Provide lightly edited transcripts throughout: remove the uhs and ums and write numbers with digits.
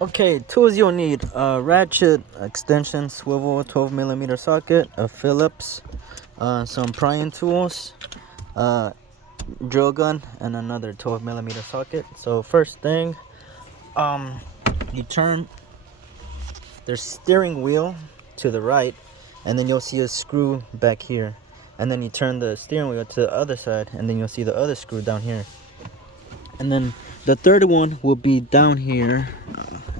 Okay, tools you'll need: a ratchet, extension, swivel, 12 millimeter socket, a Phillips, some prying tools, uh, drill gun, and another 12 millimeter socket. So first thing, um, you turn the steering wheel to the right, and then you'll see a screw back here. And then you turn the steering wheel to the other side, and then you'll see the other screw down here. And then the third one will be down here.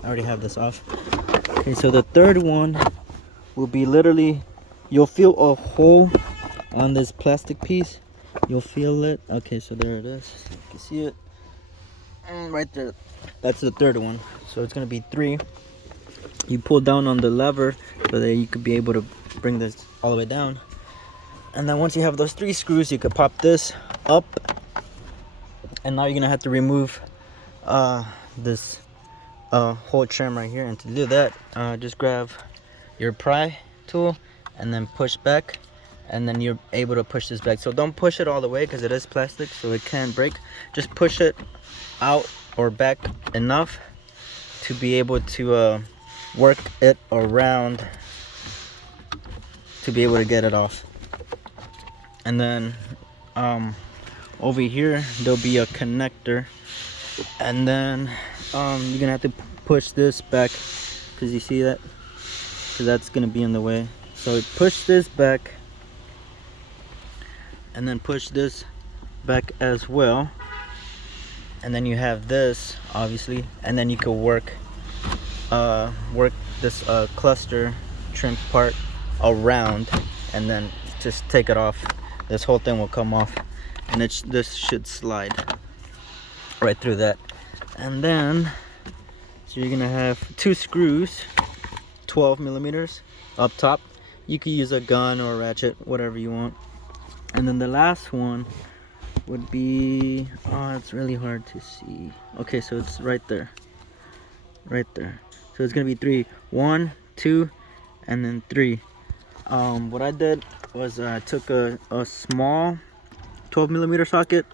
I already have this off. Okay, so the third one will be literally, you'll feel a hole on this plastic piece. You'll feel it. Okay, so there it is. You can see it. And right there. That's the third one. So it's gonna be 3. You pull down on the lever so that you could be able to bring this all the way down. And then once you have those 3 screws, you could pop this up. And now you're gonna have to remove this whole trim right here. And to do that, just grab your pry tool and then push back, and then you're able to push this back. So don't push it all the way because it is plastic, so it can break. Just push it out or back enough to be able to work it around to be able to get it off. And then over here there'll be a connector, and then you're gonna have to push this back because you see that, because that's gonna be in the way. So push this back and then push this back as well, and then you have this obviously, and then you can work this cluster trim part around, and then just take it off. This whole thing will come off, and this should slide right through that. And then so you're gonna have 2 screws, 12 millimeters up top. You could use a gun or a ratchet, whatever you want. And then the last one would be, oh, it's really hard to see. Okay, so it's right there, right there. So it's gonna be 3, 1, 2, and then 3. What I did was I took a small 12 millimeter socket,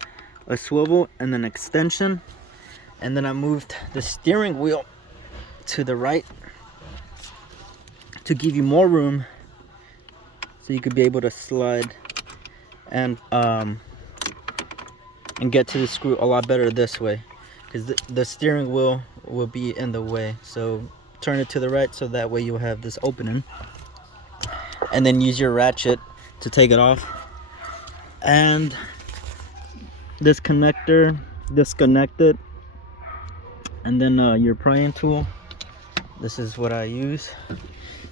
a swivel, and an extension, and then I moved the steering wheel to the right to give you more room, so you could be able to slide and get to the screw a lot better this way, because the steering wheel will be in the way. So turn it to the right so that way you'll have this opening, and then use your ratchet to take it off. And this connector, disconnect it, and then your prying tool. This is what I use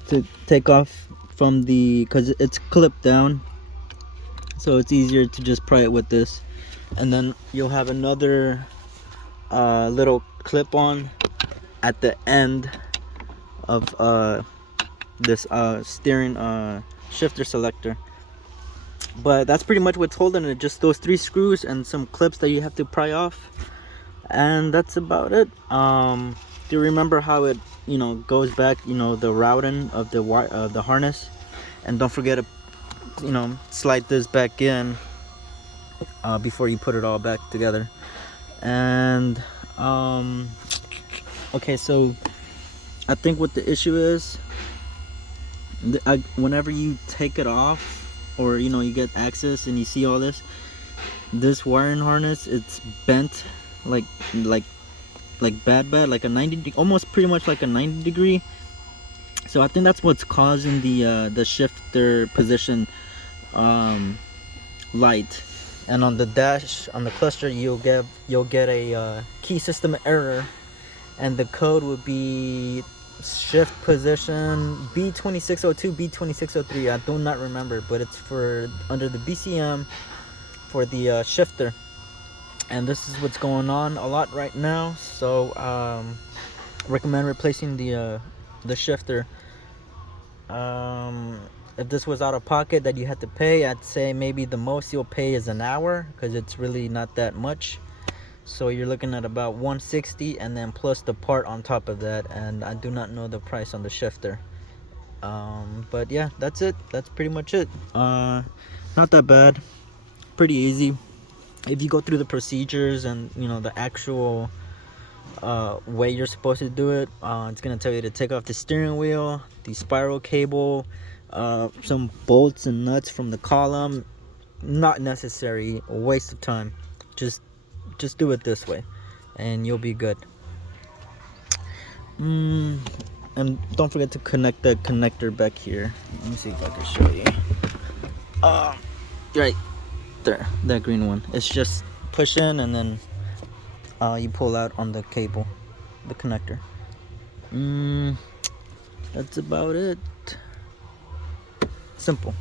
to take off from the, because it's clipped down, so it's easier to just pry it with this. And then you'll have another little clip on at the end of this steering shifter selector. But that's pretty much what's holding it, just those 3 screws and some clips that you have to pry off, and that's about it. Do you remember how it goes back, the routing of the wire, the harness? And don't forget to slide this back in before you put it all back together. And okay, so I think what the issue is, whenever you take it off, or you get access and you see all this wiring harness, it's bent like bad, like a 90, almost pretty much like a 90 degree. So I think that's what's causing the shifter position light. And on the dash, on the cluster, you'll get a key system error, and the code would be shift position B2602, B2603. I do not remember, but it's for under the BCM for the shifter. And this is what's going on a lot right now. So recommend replacing the shifter. If this was out of pocket that you had to pay, I'd say maybe the most you'll pay is an hour, because it's really not that much. So you're looking at about 160, and then plus the part on top of that. And I do not know the price on the shifter. But yeah, that's it. That's pretty much it. Not that bad, pretty easy if you go through the procedures and the actual way you're supposed to do it. It's gonna tell you to take off the steering wheel, the spiral cable, some bolts and nuts from the column. Not necessary, a waste of time. Just do it this way and you'll be good. And don't forget to connect the connector back here. Let me see if I can show you. Right there, that green one. It's just push in and then you pull out on the cable, the connector. That's about it. Simple.